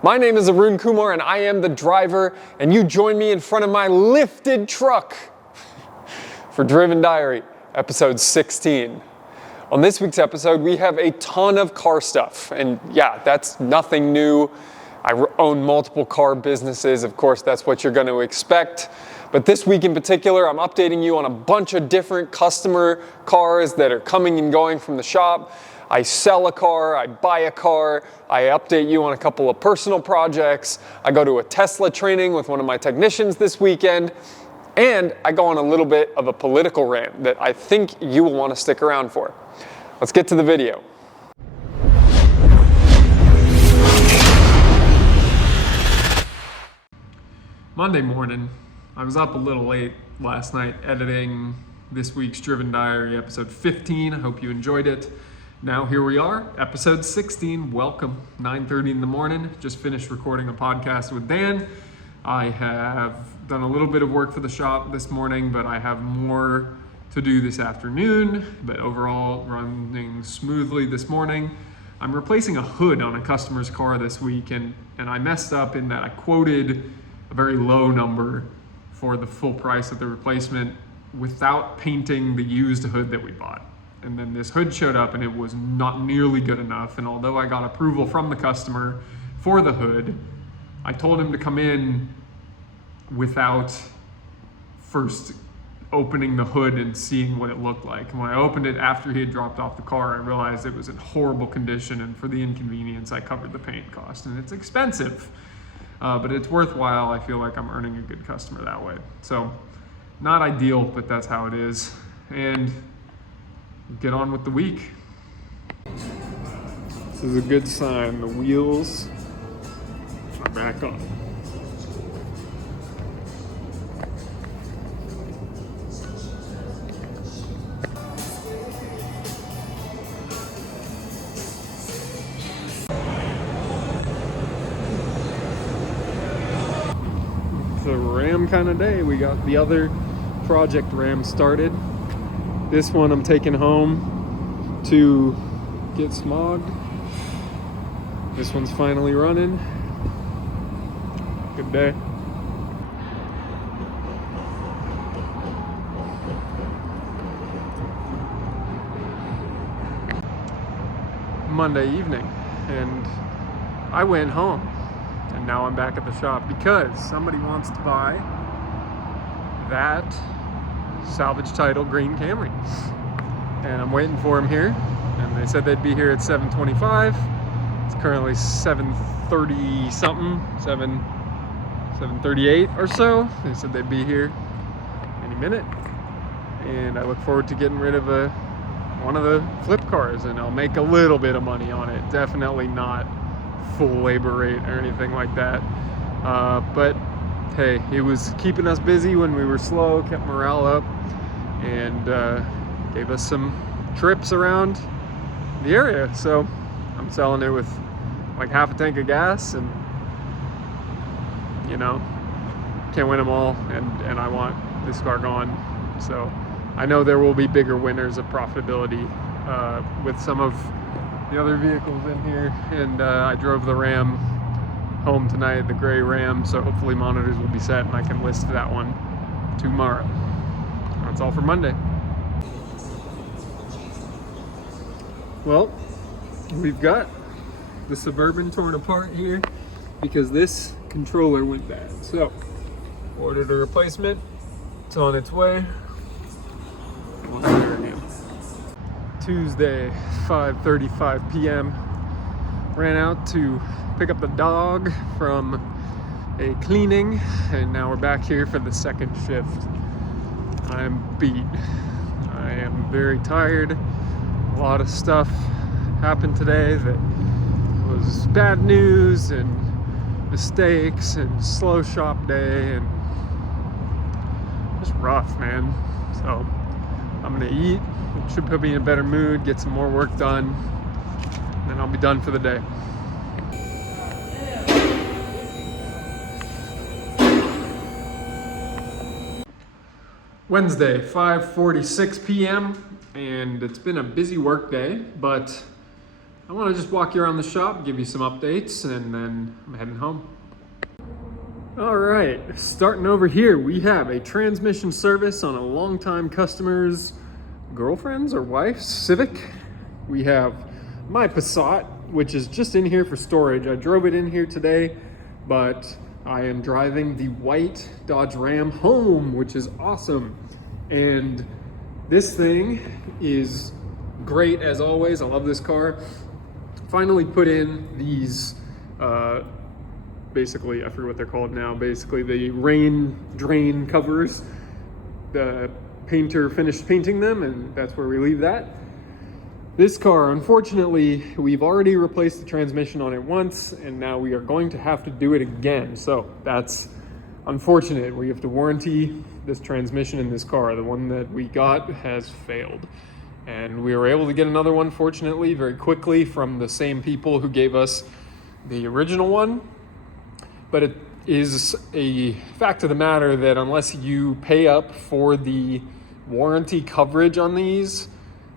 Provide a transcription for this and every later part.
My name is Arun and I am the driver, and you join me in front of my lifted truck for Driven Diary, episode 16. On this week's episode, we have a ton of car stuff, and yeah, that's nothing new. I own multiple car businesses, of course that's what you're going to expect. But this week in particular, I'm updating you on a bunch of different customer cars that are coming and going from the shop. I sell a car, I buy a car, I update you on a couple of personal projects, I go to a Tesla training with one of my technicians this weekend, and I go on a little bit of a political rant that I think you will want to stick around for. Let's get to the video. Monday morning, I was up a little late last night editing this week's Driven Diary, episode 15. I hope you enjoyed it. Now here we are, episode 16. Welcome. 9:30 in the morning. Just finished recording a podcast with Dan. I have done a little bit of work for the shop this morning, but I have more to do this afternoon. But overall, running smoothly this morning. I'm replacing a hood on a customer's car this week, and I messed up in that I quoted a very low number for the full price of the replacement without painting the used hood that we bought. And then this hood showed up and it was not nearly good enough. And although I got approval from the customer for the hood, I told him to come in without first opening the hood and seeing what it looked like. And when I opened it after he had dropped off the car, I realized it was in horrible condition, and for the inconvenience, I covered the paint cost. And it's expensive, but it's worthwhile. I feel like I'm earning a good customer that way. So not ideal, but that's how it is. And get on with the week. This is a good sign. The wheels are back on. It's a Ram kind of day. We got the other project Ram started. This one I'm taking home to get smogged. This one's finally running. Good day. Monday evening, and I went home, and now I'm back at the shop because somebody wants to buy that salvage title green Camry, and I'm waiting for them here, and they said they'd be here at 7:25. It's currently 7:30 something, 7:38 or so. They said they'd be here any minute, and I look forward to getting rid of one of the flip cars, and I'll make a little bit of money on it. Definitely not full labor rate or anything like that, but hey, it was keeping us busy when we were slow, kept morale up, and gave us some trips around the area. So I'm selling it with like half a tank of gas, and you know, can't win them all, and I want this car gone. So I know there will be bigger winners of profitability with some of the other vehicles in here, and I drove the Ram home tonight, the gray Ram, so hopefully monitors will be set and I can list that one tomorrow. That's all for Monday. Well, we've got the Suburban torn apart here because this controller went bad. So, ordered a replacement. It's on its way. We'll see her again. Tuesday, 5:35 p.m. Ran out to pick up the dog from a cleaning, and now we're back here for the second shift. I'm beat. I am very tired. A lot of stuff happened today that was bad news and mistakes and slow shop day and just rough, man. So I'm gonna eat. It should put me in a better mood, get some more work done, and then I'll be done for the day. Wednesday, 5:46 p.m. and it's been a busy work day, but I want to just walk you around the shop, give you some updates, and then I'm heading home. All right, starting over here, we have a transmission service on a longtime customer's girlfriend's or wife's Civic. We have my Passat, which is just in here for storage. I drove it in here today, but I am driving the white Dodge Ram home, which is awesome. And this thing is great as always. I love this car. Finally put in these, basically, I forget what they're called now, basically the rain drain covers. The painter finished painting them, and that's where we leave that. This car, unfortunately, we've already replaced the transmission on it once, and now we are going to have to do it again. So that's unfortunate. We have to warranty this transmission in this car. The one that we got has failed. And we were able to get another one, fortunately, very quickly from the same people who gave us the original one. But it is a fact of the matter that unless you pay up for the warranty coverage on these,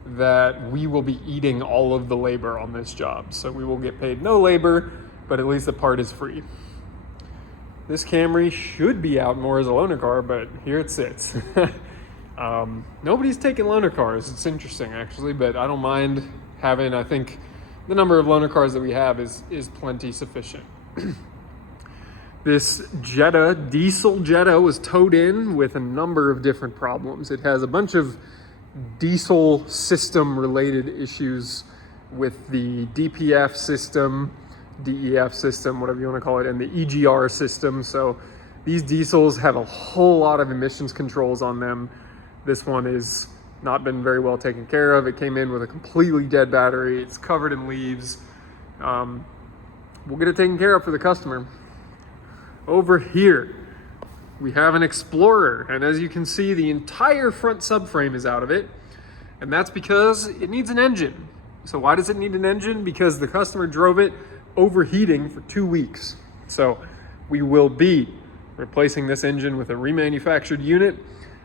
that we will be eating all of the labor on this job. So we will get paid no labor, but at least the part is free. This Camry should be out more as a loaner car, but here it sits. Nobody's taking loaner cars. It's interesting, actually, but I don't mind having, I think the number of loaner cars that we have is plenty sufficient. This Jetta, diesel Jetta, was towed in with a number of different problems. It has a bunch of diesel system related issues with the DPF system, DEF system, whatever you want to call it, and the EGR system. So these diesels have a whole lot of emissions controls on them. This one has not been very well taken care of. It came in with a completely dead battery. It's covered in leaves. We'll get it taken care of for the customer. Over here, we have an Explorer, and as you can see, the entire front subframe is out of it, and that's because it needs an engine. So why does it need an engine? Because the customer drove it overheating for 2 weeks. So we will be replacing this engine with a remanufactured unit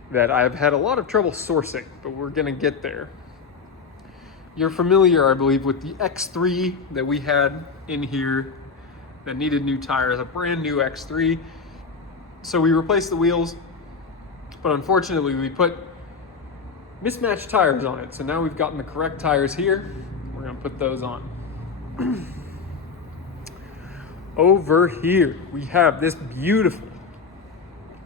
that I've had a lot of trouble sourcing, but we're gonna get there. You're familiar, I believe, with the X3 that we had in here that needed new tires, a brand new X3. So we replaced the wheels, but unfortunately we put mismatched tires on it. So now we've gotten the correct tires here. We're gonna put those on. Over here, we have this beautiful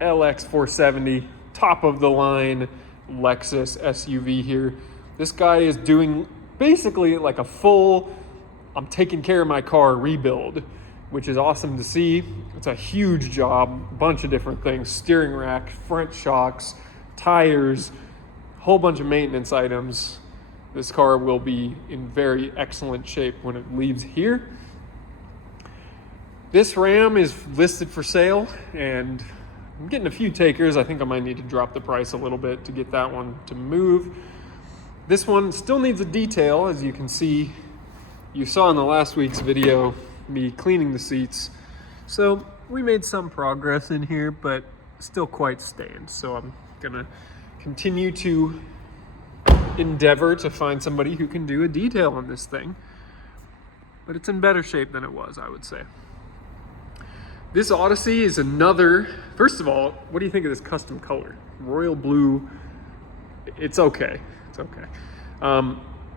LX 470, top of the line Lexus SUV here. This guy is doing basically like a full, I'm taking care of my car rebuild, which is awesome to see. It's a huge job, a bunch of different things, steering rack, front shocks, tires, a whole bunch of maintenance items. This car will be in very excellent shape when it leaves here. This Ram is listed for sale, and I'm getting a few takers. I think I might need to drop the price a little bit to get that one to move. This one still needs a detail, as you can see. You saw in the last week's video me cleaning the seats. So we made some progress in here, but still quite stained. So I'm gonna continue to endeavor to find somebody who can do a detail on this thing. But it's in better shape than it was, I would say. This Odyssey is another, first of all, what do you think of this custom color? Royal blue, it's okay, it's okay.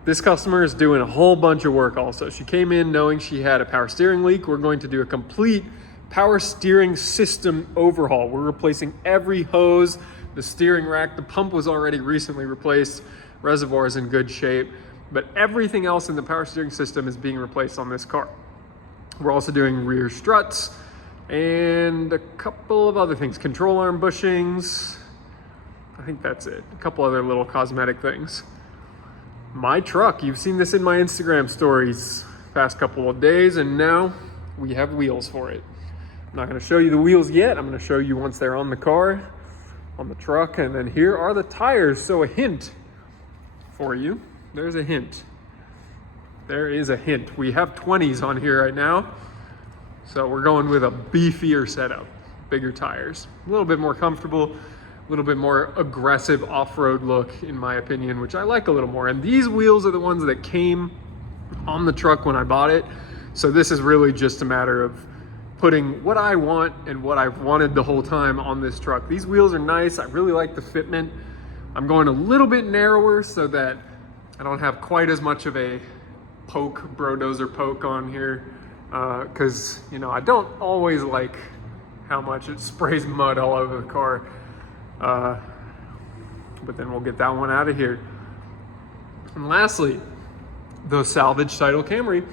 This customer is doing a whole bunch of work also. She came in knowing she had a power steering leak. We're going to do a complete power steering system overhaul. We're replacing every hose, the steering rack, the pump was already recently replaced, reservoir is in good shape, but everything else in the power steering system is being replaced on this car. We're also doing rear struts and a couple of other things, control arm bushings. I think that's it. A couple other little cosmetic things. My truck, you've seen this in my Instagram stories past couple of days, and now we have wheels for it. I'm not gonna show you the wheels yet. I'm gonna show you once they're on the car, on the truck, and then here are the tires. So a hint for you. There's a hint. There is a hint. We have 20s on here right now. So we're going with a beefier setup, bigger tires, a little bit more comfortable, a little bit more aggressive off-road look in my opinion, which I like a little more. And these wheels are the ones that came on the truck when I bought it. So this is really just a matter of putting what I want and what I've wanted the whole time on this truck. These wheels are nice. I really like the fitment. I'm going a little bit narrower so that I don't have quite as much of a brodozer poke on here, because you know, I don't always like how much it sprays mud all over the car. But then we'll get that one out of here. And lastly, the salvage title Camry.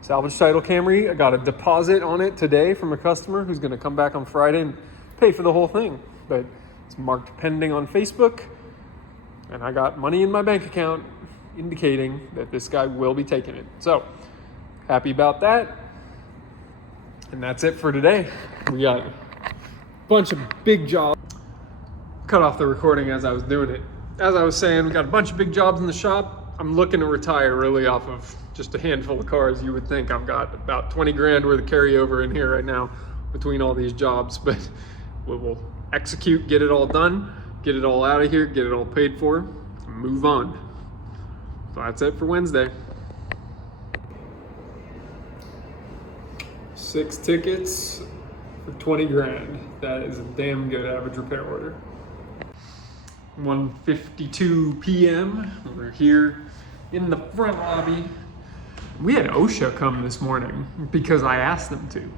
Salvage title Camry, I got a deposit on it today from a customer who's gonna come back on Friday and pay for the whole thing. But it's marked pending on Facebook, and I got money in my bank account indicating that this guy will be taking it. So, happy about that. And that's it for today. We got a bunch of big jobs. Cut off the recording as I was doing it. As I was saying, we got a bunch of big jobs in the shop. I'm looking to retire really off of just a handful of cars. You would think I've got about 20 grand worth of carryover in here right now between all these jobs, but we will execute, get it all done, get it all out of here, get it all paid for, and move on. So that's it for Wednesday. 6 tickets for 20 grand. That is a damn good average repair order. 1:52 p.m. We're here in the front lobby. We had OSHA come this morning because I asked them to.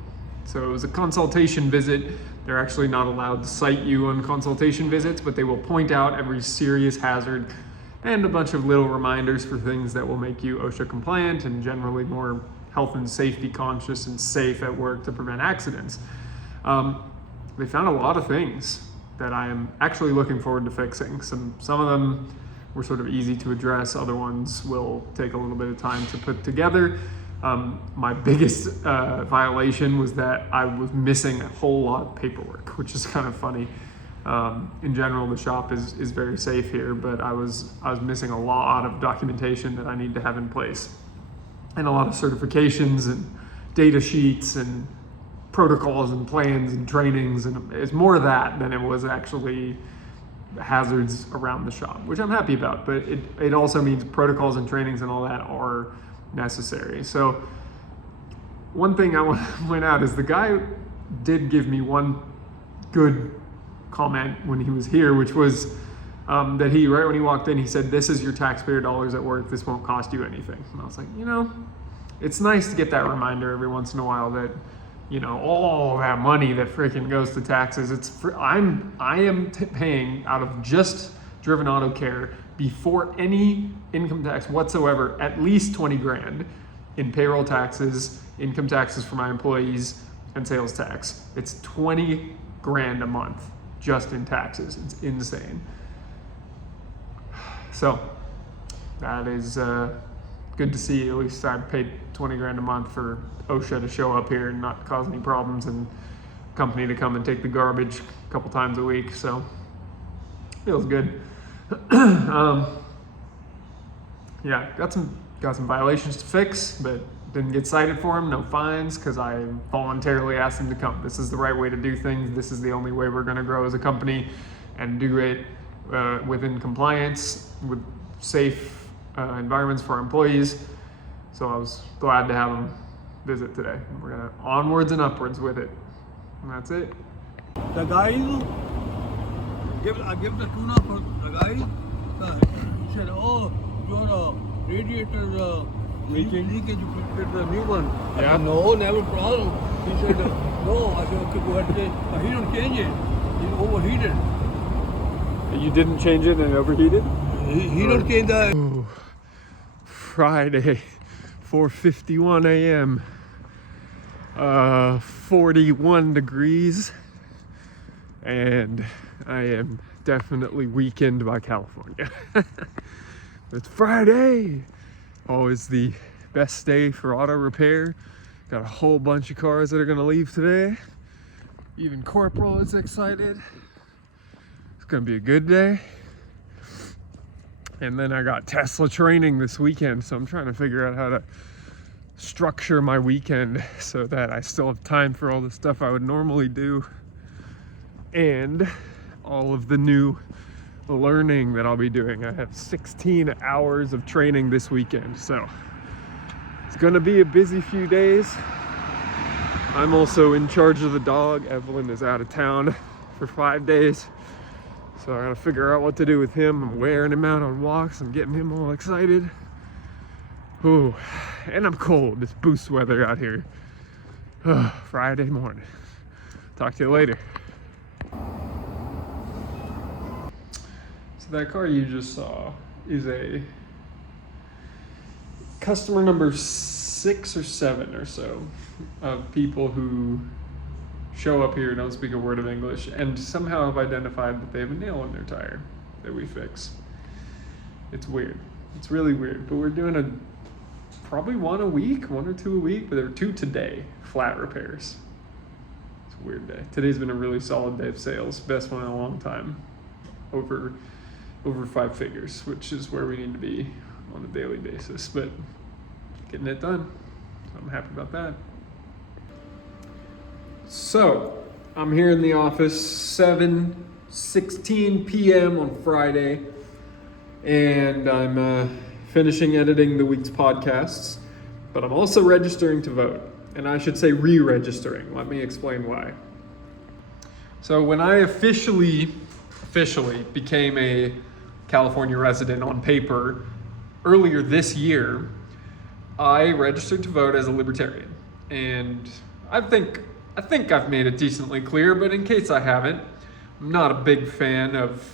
So it was a consultation visit. They're actually not allowed to cite you on consultation visits, but they will point out every serious hazard and a bunch of little reminders for things that will make you OSHA compliant and generally more health and safety conscious and safe at work to prevent accidents. They found a lot of things that I am actually looking forward to fixing. Some of them were sort of easy to address. Other ones will take a little bit of time to put together. My biggest violation was that I was missing a whole lot of paperwork, which is kind of funny. In general, the shop is very safe here, but I was missing a lot of documentation that I need to have in place, and a lot of certifications and data sheets and protocols and plans and trainings, and it's more of that than it was actually hazards around the shop, which I'm happy about, but it also means protocols and trainings and all that are necessary. So one thing I want to point out is the guy did give me one good comment when he was here, which was that right when he walked in, he said, "This is your taxpayer dollars at work. This won't cost you anything." And I was like, you know, it's nice to get that reminder every once in a while that, you know, all that money that freaking goes to taxes, I am paying out of just Driven Auto Care before any income tax whatsoever, at least 20 grand in payroll taxes, income taxes for my employees, and sales tax. It's 20 grand a month just in taxes. It's insane. So that is good to see. At least I paid 20 grand a month for OSHA to show up here and not cause any problems, and company to come and take the garbage a couple times a week. So feels good. Yeah, got some violations to fix, but didn't get cited for them. No fines, because I voluntarily asked them to come. This is the right way to do things. This is the only way we're going to grow as a company and do it within compliance with safe environments for our employees. So I was glad to have them visit today. We're gonna onwards and upwards with it, and that's it. The guy I give the tuna for the guy. He said, "Oh, your radiator leakage. You fitted the new one." Yeah. I said, "No, never problem." He said, "No." I said, "Okay, go ahead." He don't change it. It's overheated. You didn't change it and it overheated? He don't change that. Ooh. Friday, 4:51 a.m. 41 degrees, and I am definitely weakened by California. It's Friday, always the best day for auto repair. Got a whole bunch of cars that are gonna leave today. Even Corporal is excited. It's gonna be a good day. And then I got Tesla training this weekend, so I'm trying to figure out how to structure my weekend so that I still have time for all the stuff I would normally do and all of the new learning that I'll be doing. I have 16 hours of training this weekend, so It's gonna be a busy few days. I'm also in charge of the dog. Evelyn is out of town for 5 days. So I gotta figure out what to do with him. I'm wearing him out on walks. I'm getting him all excited. Ooh, and I'm cold. It's boost weather out here. Friday morning. Talk to you later. So that car you just saw is a customer number 6 or 7 or so of people who show up here, don't speak a word of English, and somehow have identified that they have a nail in their tire that we fix. It's weird. It's really weird. But we're doing probably 1 or 2 a week, but there are 2 today, flat repairs. It's a weird day. Today's been a really solid day of sales, best one in a long time. Over 5 figures, which is where we need to be on a daily basis, but getting it done. I'm happy about that. So, I'm here in the office, 7:16 p.m. on Friday, and I'm finishing editing the week's podcasts, but I'm also registering to vote, and I should say re-registering. Let me explain why. So when I officially became a California resident on paper earlier this year, I registered to vote as a libertarian, and I think I've made it decently clear, but in case I haven't, I'm not a big fan of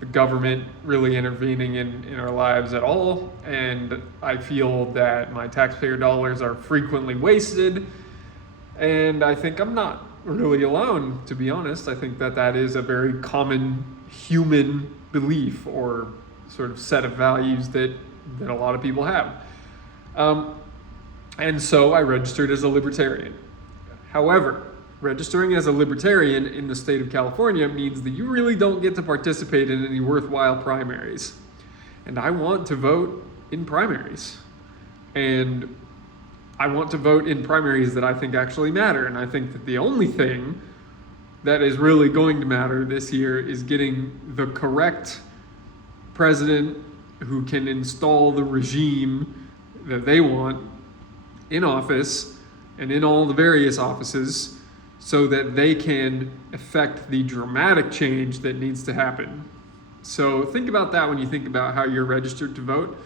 the government really intervening in our lives at all, and I feel that my taxpayer dollars are frequently wasted, and I think I'm not really alone, to be honest. I think that is a very common human belief or sort of set of values that a lot of people have. And so I registered as a libertarian. However, registering as a libertarian in the state of California means that you really don't get to participate in any worthwhile primaries. And I want to vote in primaries. And I want to vote in primaries that I think actually matter. And I think that the only thing that is really going to matter this year is getting the correct president who can install the regime that they want in office and in all the various offices so that they can effect the dramatic change that needs to happen. So think about that when you think about how you're registered to vote.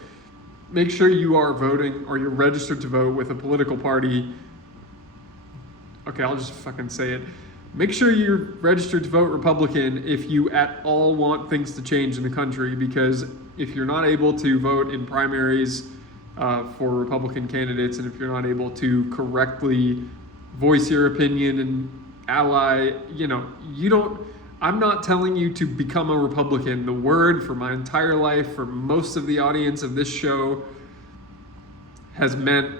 Make sure you are voting or you're registered to vote with a political party. Okay, I'll just fucking say it. Make sure you're registered to vote Republican if you at all want things to change in the country, because if you're not able to vote in primaries for Republican candidates, and if you're not able to correctly voice your opinion and ally, I'm not telling you to become a Republican. The word for my entire life, for most of the audience of this show, has meant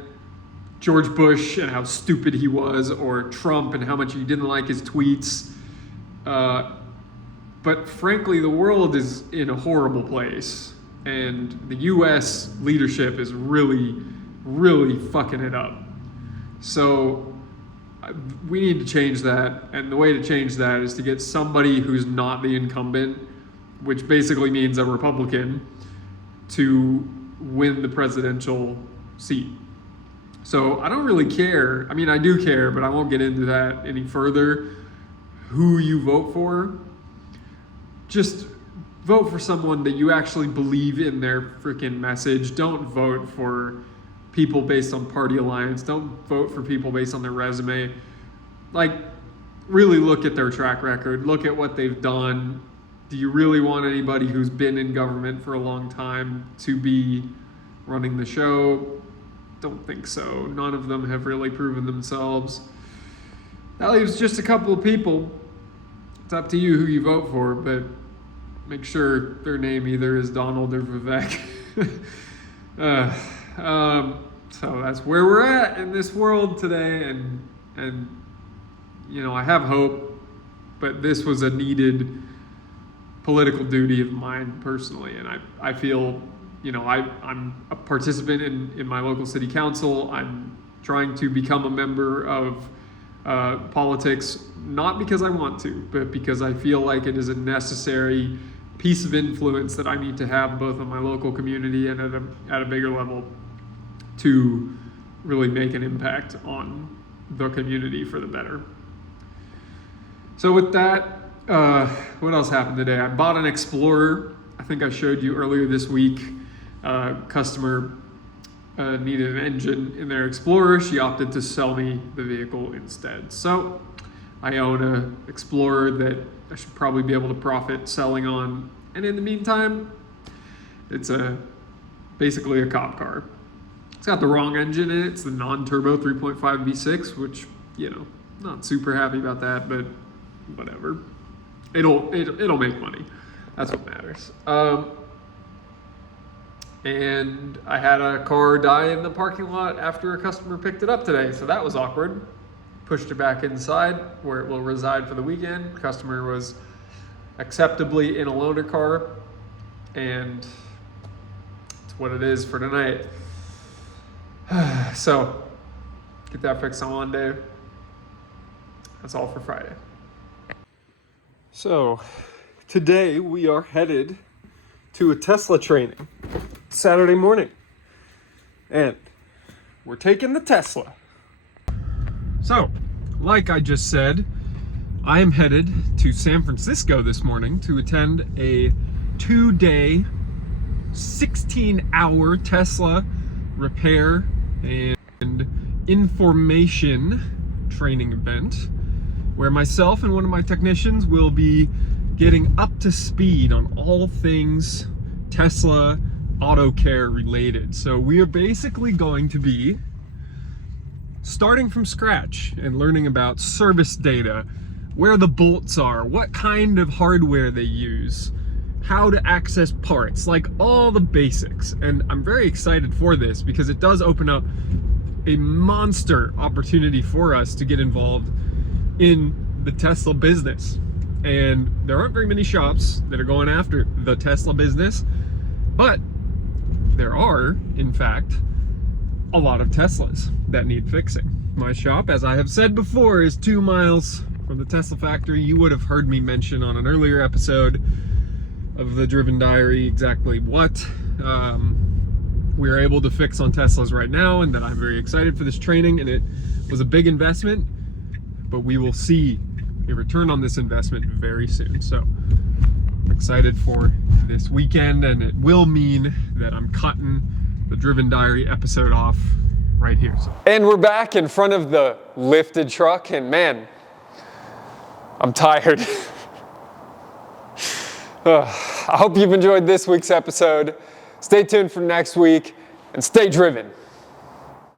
George Bush and how stupid he was, or Trump and how much you didn't like his tweets. But frankly, the world is in a horrible place. And the US leadership is really, really fucking it up. So we need to change that. And the way to change that is to get somebody who's not the incumbent, which basically means a Republican, to win the presidential seat. So I don't really care. I mean, I do care, but I won't get into that any further. Who you vote for, just vote for someone that you actually believe in their freaking message. Don't vote for people based on party alliance. Don't vote for people based on their resume. Like, really look at their track record. Look at what they've done. Do you really want anybody who's been in government for a long time to be running the show? Don't think so. None of them have really proven themselves. That leaves just a couple of people. It's up to you who you vote for, but make sure their name either is Donald or Vivek. So that's where we're at in this world today, and I have hope, but this was a needed political duty of mine personally, and I feel, I'm a participant in my local city council. I'm trying to become a member of politics, not because I want to, but because I feel like it is a necessary piece of influence that I need to have both in my local community and at a bigger level to really make an impact on the community for the better. So with that, what else happened today? I bought an Explorer. I think I showed you earlier this week. Customer needed an engine in their Explorer. She opted to sell me the vehicle instead. So I own an Explorer that I should probably be able to profit selling on. And in the meantime, it's basically a cop car. It's got the wrong engine in it. It's the non-turbo 3.5 V6, which, not super happy about that, but whatever. It'll make money. That's what matters. And I had a car die in the parking lot after a customer picked it up today, so that was awkward. Pushed it back inside where it will reside for the weekend. Customer was acceptably in a loaner car, and it's what it is for tonight. So, get that fixed on Monday. That's all for Friday. So, today we are headed to a Tesla training. Saturday morning. And we're taking the Tesla. So, like I just said, I am headed to San Francisco this morning to attend a 2-day, 16-hour Tesla repair and information training event where myself and one of my technicians will be getting up to speed on all things Tesla auto care related. So we are basically going to be starting from scratch and learning about service data, where the bolts are, what kind of hardware they use, how to access parts, like all the basics. And I'm very excited for this because it does open up a monster opportunity for us to get involved in the Tesla business. And there aren't very many shops that are going after the Tesla business, but there are, in fact, a lot of Teslas that need fixing. My shop, as I have said before, is 2 miles from the Tesla factory. You would have heard me mention on an earlier episode of the Driven Diary exactly what we're able to fix on Teslas right now, and that I'm very excited for this training. And it was a big investment, but we will see a return on this investment very soon. So I'm excited for this weekend, and it will mean that I'm cutting the Driven Diary episode off right here. So. And we're back in front of the lifted truck, and man, I'm tired. I hope you've enjoyed this week's episode. Stay tuned for next week, and stay driven.